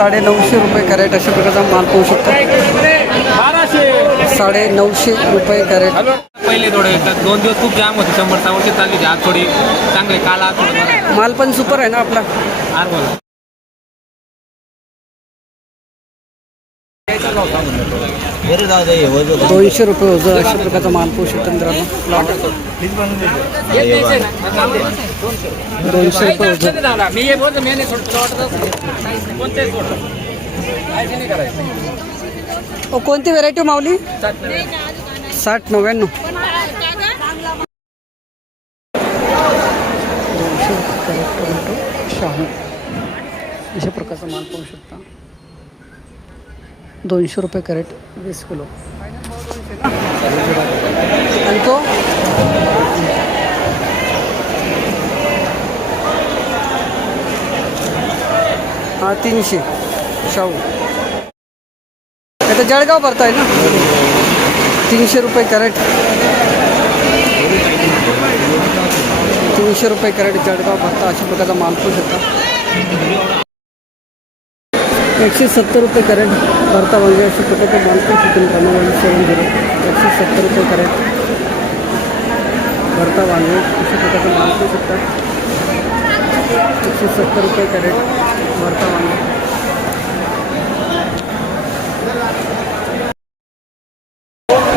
950 रुपये कॅरेट अशा प्रकारचा माल पाहू शकता. 950 रुपये कॅरेट. पहिले थोडे 2 दिवस खूप जाम होते, 100 चालली होती. आज थोडी चांगली काल आज थोडं माल पण सुपर आहे ना आपला. बोला 200 रुपये वजन अशा प्रकारचा माल पाहू शकता मित्रांनो. 200 रुपये वजन. कोणती व्हेरायटी माऊली? 60-99. 200 अशा प्रकारचा माल पाहू शकता. 200 रुपये कॅरेट 20 किलो. आणि तो हा 300 शाहू. आता जळगाव भरताय ना. 300 रुपये कॅरेट. 300 रुपये कॅरेट जळगाव भरता अशा प्रकारचा माल पाहू शकता. 170 रुपये कॅरेट भरता वांगे अशा प्रकारचा माल पाहू शकतो मित्रांनो. 170 रुपये कॅरेट भरता वांगे अशा प्रकारचा माल पाहू शकता. 170 रुपये कॅरेट भरता वांगे.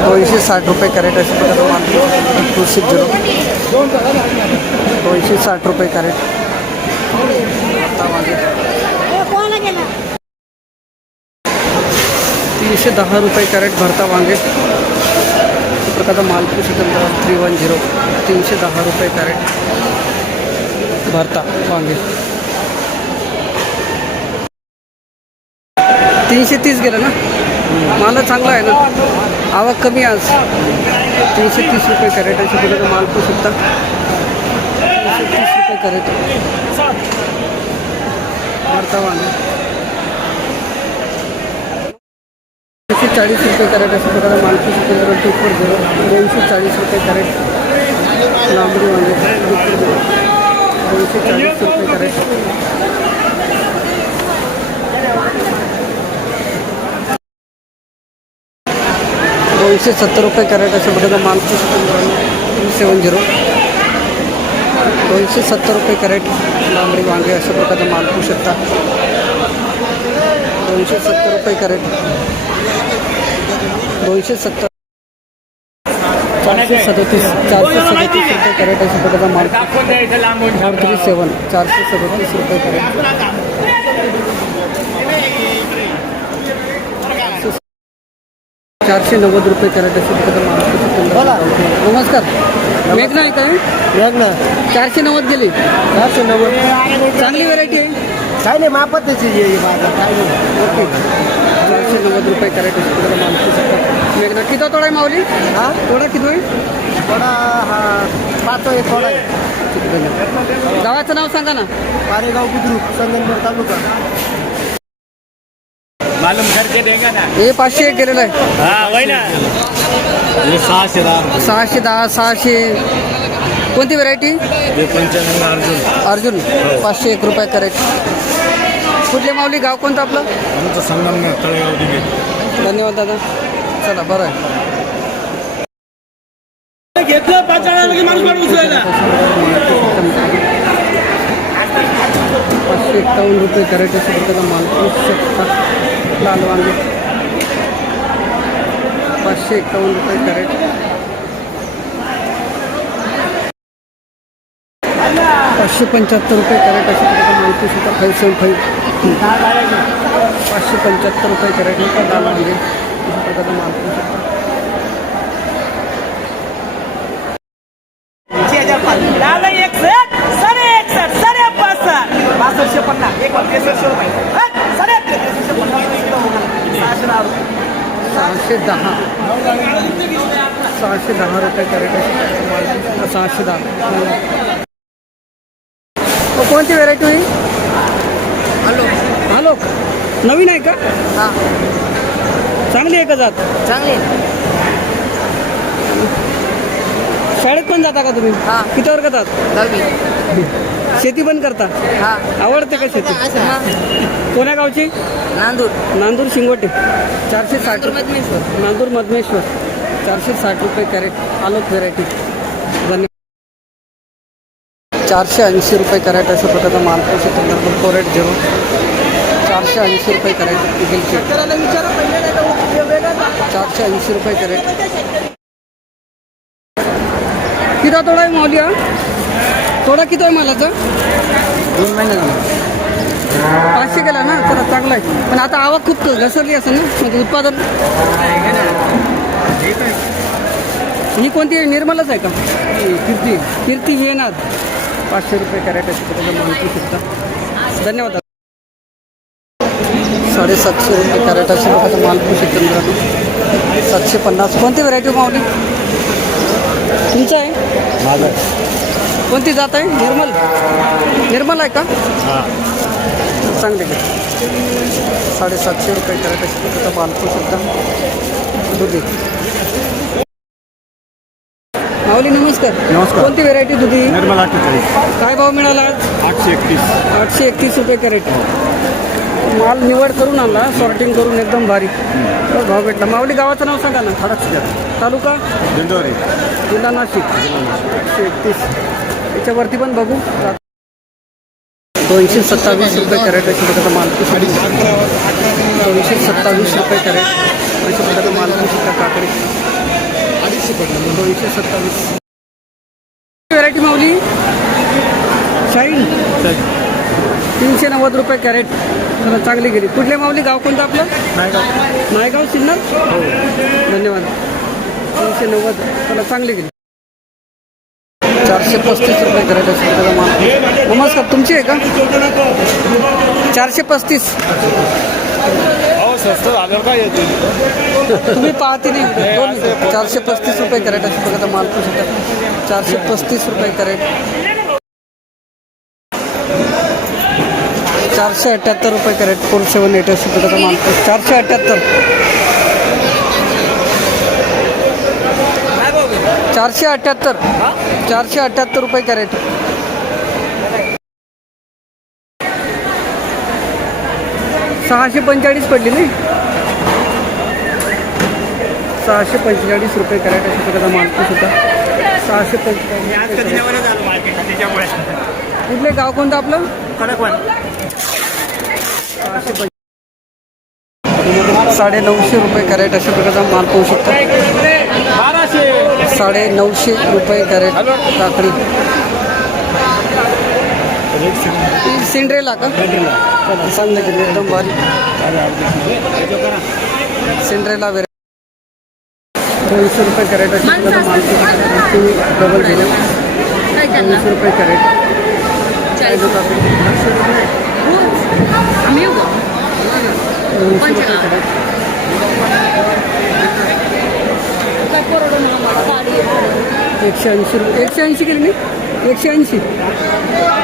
260 रुपये कॅरेट अशा प्रकारचा माल 260 रुपये कॅरेट भरता वांगे. 310 रुपये कॅरेट भरता वांगे प्रकारचा माल पाहू शकतो 310. 310 रुपये कॅरेट भरता वांगे. 330 गेलं ना. माल चांगला आहे ना, आवक कमी आज. 330 रुपये कॅरेट अशा प्रकारचा माल पाहू शकता. 330 रुपये कॅरेट भरता वांगे. 240 रुपये कॅरेट अशा प्रकारचा माल पाहू शकतो. 240 रुपये कॅरेट लांबडी वांगे. 240 रुपये कॅरेट. 270 रुपये कॅरेट अशा प्रकारचा माल पाहू शकतो. 270. 270 रुपये कॅरेट लांबडी वांगे अशा प्रकारचा माल पाहू शकता. 270 रुपये कॅरेट. 270. 437 रुपये कॅरेट अशा प्रकारचा माल. 437 रुपये कॅरेट. 490 रुपये कॅरेट अशा प्रकारचा माल. नमस्कार, मेघना आहे का? मेघना 490 गेली. 490 चांगली व्हरायटी आहे. काय नाही मापात त्याची काय नाही. ओके 490 रुपये कॅरेट अशा प्रकारचा माल. मेघना किती तोडा आहे माऊली? हा तोडा किती होईल? थोडा हा 5 एक थोडा आहे. गावाचं नाव सांगा ना. पारेगाव बुद्रुक, संगमनेर तालुका. मालूम करके देगा ना. हे 500 एक गेलेलं आहे. हा वय ना. 610. 600. कोणती व्हरायटी? अर्जुन. 501 रुपये कॅरेट. कुठले माऊली? गाव कोणतं आपलं? आमचं संगमनेर तळेगाव दिघे. धन्यवाद दादा. चला बरं आहे. घेतलं 551 रुपये कॅरेट अशा प्रकारचा माल पाहू शकता. लाल वांगे 551 रुपये कॅरेट. 575 रुपये कॅरेट अशा प्रकारचा माल पाहू शकता. 575. 575 रुपये कॅरेट लाल वांगे अशा प्रकारचा माल पाहू शकता. 610 रुपये कॅरेट. 610. कोणती व्हेरायटी होईल? हॅलो नवीन आहे का? हां चांगली आहे का जात? चांगली. शाळेत पण जाता का तुम्ही? हां. किती वर्गात? 10वी. शेती पण करता? हा आवडते का शेती? कोण्या गावची? नांदूर नांदूर शिंगोटे. 460 मधमेश्वर. नांदूर मधमेश्वर. 460 रुपये कॅरेट आलोक व्हेरायटी. धन्यवाद. 480 रुपये कॅरेट अशा प्रकारचा माल पाहू शकतो. नंबर 48 480 रुपये कॅरेट इगलची. 480 रुपये कॅरेट. किती तोडा आहे माऊली हा? तोडा किती आहे मालाचा? 2 महिने झाले. 500 केला ना, चला चांगला आहे. पण आता आवक खूप घसरली असेल ना, म्हणजे उत्पादन. ही कोणती आहे? निर्मलच आहे का? कीर्ती. कीर्ती येणार. 500 रुपये कॅरेट अशी प्रकारचा माल पाहू शकता. धन्यवाद. 750 रुपये कॅरेट अशा प्रकारचा माल पाहू शकतो मित्रांनो. 750. कोणती व्हरायटी मावली? तुमचं आहे? माझं कोणती जात आहे? निर्मल. निर्मल आहे का? चांगले का? 750 रुपये कॅरेट अशी प्रकारचा माल पाहू शकता. दुधी. माऊली नमस्कार. नमस्कार. कोणती व्हेरायटी दुधी? निर्मल 48. काय भाव मिळाला आज? 831. 831 रुपये कॅरेट. माल निवड करून आणला, सॉर्टिंग करून एकदम भारी भाव भेटला. माऊली गावाचं नाव सांगा ना. तालुका दिंडोरी. जिल्हा नाशिक. 831. त्याच्यावरती पण बघू. 227 रुपये कॅरेट अशी प्रकारचा माल. 227 रुपये कॅरेट अशी प्रकारचा माल काकडी. 227. व्हेरायटी माऊली शाईन. 390 रुपये कॅरेट. मला चांगली गेली. कुठले माऊली? गाव कोणतं आपलं? नायगाव सिन्नर. धन्यवाद. 390. मला चांगली गेली. 435 रुपये कॅरेट अशी प्रकारचा माल. नमस्कार. तुमची आहे का? 435. स्वस्त झाल्यावर काय येते? तुम्ही पाहते नाही. 435 रुपये कॅरेट अशा प्रकारचा माल पाहू शकता. 435 रुपये कॅरेट. 478 रुपये कॅरेट. 478 अशा प्रकारचा माल. 478. 478. 478 रुपये कॅरेट. 645 पडली नाही. 645 रुपये कॅरेट अशा प्रकारचा माल पाहू शकता. 645. कुठले गाव कोणतं आपलं? 950 रुपये कॅरेट अशा प्रकारचा माल पाहू शकता. 950 रुपये कॅरेट काकडी. सिंड्रेला का? चांगलं केलं एकदम भारी. Cinderella variety. 200 रुपये कॅरेट अशा प्रकारचा माल पाहू शकता. 200 रुपये कॅरेट. 200 रुपये कॅरेट. 180 रुपये. 180 केली मी. 180.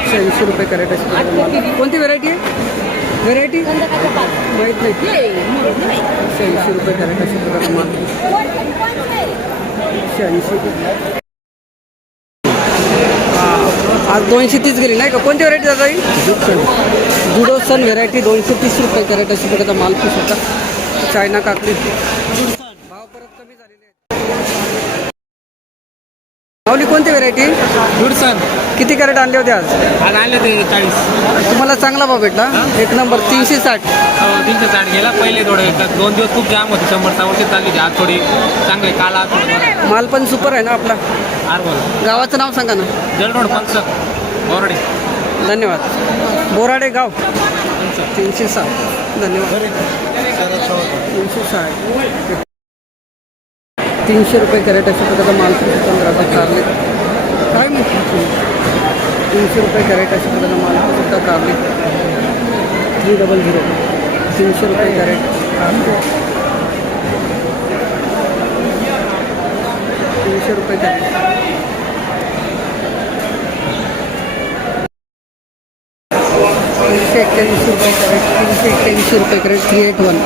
180 रुपये कॅरेट अशी प्रकारचा माल. कोणती व्हेरायटी आहे? व्हेरायटी माहीत नाही. 180 रुपये कॅरेट अशी प्रकारचा माल. 180. आज 230 गेली नाही का? कोणती व्हेरायटी जात आहे? जुडोसन व्हेरायटी. 230 रुपये कॅरेट अशी प्रकारचा माल पाहू शकता. चायना काकडी. भाव परत कमी झालेले आहेत. माऊली कोणती व्हेरायटी? दुडसन. किती कॅरेट आणले होते आज? आज आणले ते 40. तुम्हाला चांगला भाव भेटला. एक नंबर. 360. 360 गेला. पहिले थोडे 2 दिवस खूप जाम होते. 100-150 चालली होती. आज थोडी चांगली. काल आज थोडं माल पण सुपर आहे ना आपला. बोला. गावाचं नाव सांगा ना. जलरोड पंचक बोराडे. धन्यवाद. बोराडे गाव. 360. धन्यवाद. 360. 300 रुपये कॅरेट अशा प्रकारचा माल. 15 कारले. काय म्हणतो? 300 रुपये कॅरेट अशा प्रकारचा माल. सुद्धा कारले. 300. 300 रुपये कॅरेट. 300 रुपये कॅरेट. 381 रुपये कॅरेट. 381 रुपये कॅरेट. 381.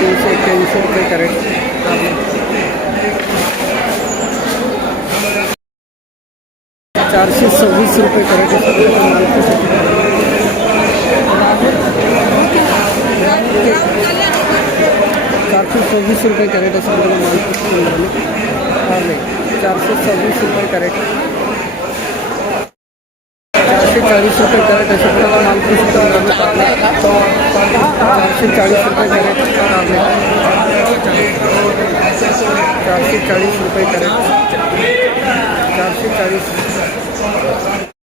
381 रुपये कॅरेट. 426 रुपये कॅरेट अशा प्रकारचा माल ₹426 रुपये कॅरेट अशा प्रकारचा माल कारले 426 रुपये कॅरेट 440 रुपये कॅरेट अशा प्रकारचा माल कारले 440 रुपये कॅरेट कारले 440 रुपये कॅरेट 440